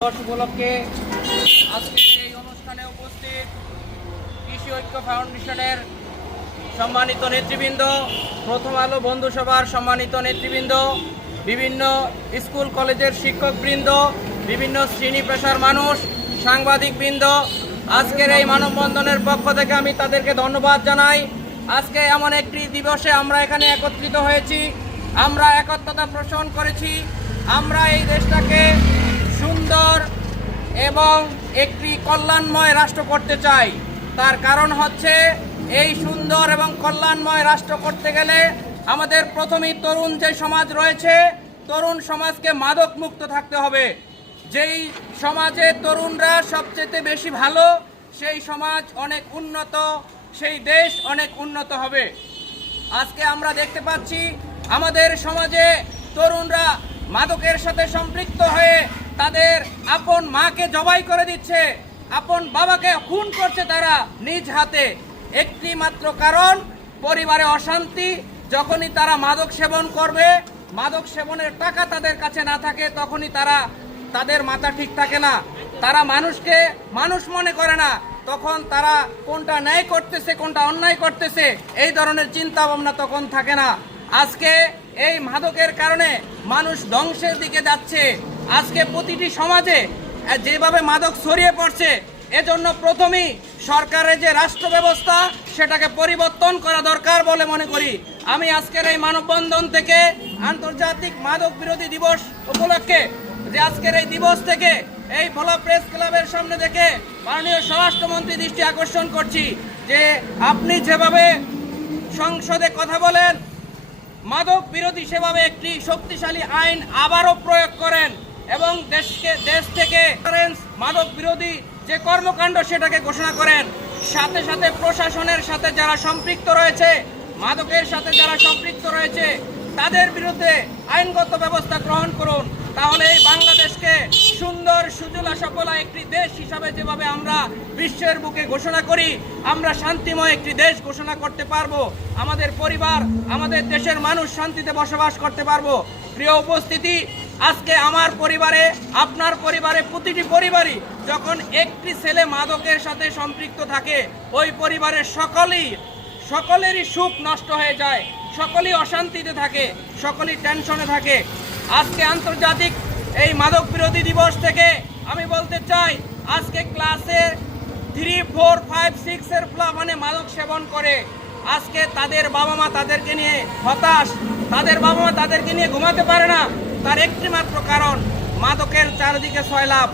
দিবস উপলক্ষে আজকে এই অনুষ্ঠানে উপস্থিত কৃষি ঐক্য ফাউন্ডেশনের সম্মানিত নেতৃবৃন্দ, প্রথম আলো বন্ধুসভার সম্মানিত নেতৃবৃন্দ, বিভিন্ন স্কুল কলেজের শিক্ষকবৃন্দ, বিভিন্ন শ্রেণী পেশার মানুষ, সাংবাদিকবৃন্দ, আজকের এই মানববন্ধনের পক্ষ থেকে আমি তাদেরকে ধন্যবাদ জানাই। আজকে এমন একটি দিবসে আমরা এখানে একত্রিত হয়েছি, আমরা একত্রতা পোষণ করেছি। আমরা এই দেশটাকে সুন্দর এবং একটি কল্যাণময় রাষ্ট্র করতে চাই। তার কারণ হচ্ছে এই সুন্দর এবং কল্যাণময় রাষ্ট্র করতে গেলে আমাদের প্রথমেই তরুণ যে সমাজ রয়েছে, তরুণ সমাজকে মাদক মুক্ত থাকতে হবে। যেই সমাজে তরুণরা সবচেয়ে বেশি ভালো, সেই সমাজ অনেক উন্নত, সেই দেশ অনেক উন্নত হবে। আজকে আমরা দেখতে পাচ্ছি আমাদের সমাজে তরুণরা মাদকের সাথে সম্পৃক্ত হয়ে তাদের আপন মাকে জবাই করে দিচ্ছে, আপন বাবাকে খুন করছে তারা নিজ হাতে। একটি মাত্র কারণ, পরিবারে অশান্তি। যখনই তারা মাদক সেবন করবে, মাদক সেবনের টাকা তাদের কাছে না থাকে, তখনই তাদের মাথা ঠিক থাকে না, তারা মানুষকে মানুষ মনে করে না। তখন তারা কোনটা ন্যায় করতেছে, কোনটা অন্যায় করতেছে, এই ধরনের চিন্তা ভাবনা তখন থাকে না। আজকে এই মাদকের কারণে মানুষ ধ্বংসের দিকে যাচ্ছে। আজকে প্রতিটি সমাজে যেভাবে মাদক ছড়িয়ে পড়ছে, এজন্য প্রথমেই সরকারের যে রাষ্ট্র ব্যবস্থা, সেটাকে পরিবর্তন করা দরকার বলে মনে করি। আমি আজকের এই মানববন্ধন থেকে আন্তর্জাতিক মাদক বিরোধী দিবস উপলক্ষে যে আজকের এই দিবস থেকে এই ভোলা প্রেস ক্লাবের সামনে থেকে মাননীয় স্বরাষ্ট্রমন্ত্রী দৃষ্টি আকর্ষণ করছি যে আপনি যেভাবে সংসদে কথা বলেন, মাদক বিরোধী সেভাবে একটি শক্তিশালী আইন আবারও প্রয়োগ করেন এবং দেশ থেকে মাদক বিরোধী যে কর্মকাণ্ড সেটাকে ঘোষণা করেন। সাথে সাথে প্রশাসনের সাথে যারা সম্পৃক্ত রয়েছে, মাদকের সাথে যারা সম্পৃক্ত রয়েছে, তাদের বিরুদ্ধে আইনগত ব্যবস্থা গ্রহণ করুন। তাহলে এই বাংলাদেশকে সুন্দর সুজলা সফলা একটি দেশ হিসাবে যেভাবে আমরা বিশ্বের বুকে ঘোষণা করি, আমরা শান্তিময় একটি দেশ ঘোষণা করতে পারবো। আমাদের পরিবার, আমাদের দেশের মানুষ শান্তিতে বসবাস করতে পারবো। প্রিয় উপস্থিতি, আজকে আমার পরিবারে, আপনার পরিবারে, প্রতিটি পরিবারই যখন একটি ছেলে মাদকের সাথে সম্পৃক্ত থাকে, ওই পরিবারের সকলেরই সুখ নষ্ট হয়ে যায়, সকলেই অশান্তিতে থাকে, সকলেই টেনশনে থাকে। আজকে আন্তর্জাতিক এই মাদক বিরোধী দিবস থেকে আমি বলতে চাই, আজকে ক্লাসের 3, 4, 5, 6 এর মানে মাদক সেবন করে। আজকে তাদের বাবা মা তাদেরকে নিয়ে হতাশ, তাদের বাবা মা তাদেরকে নিয়ে ঘুমাতে পারে না। তার একটি মাত্র কারণ, মাদকের চারিদিকে সয়লাভ।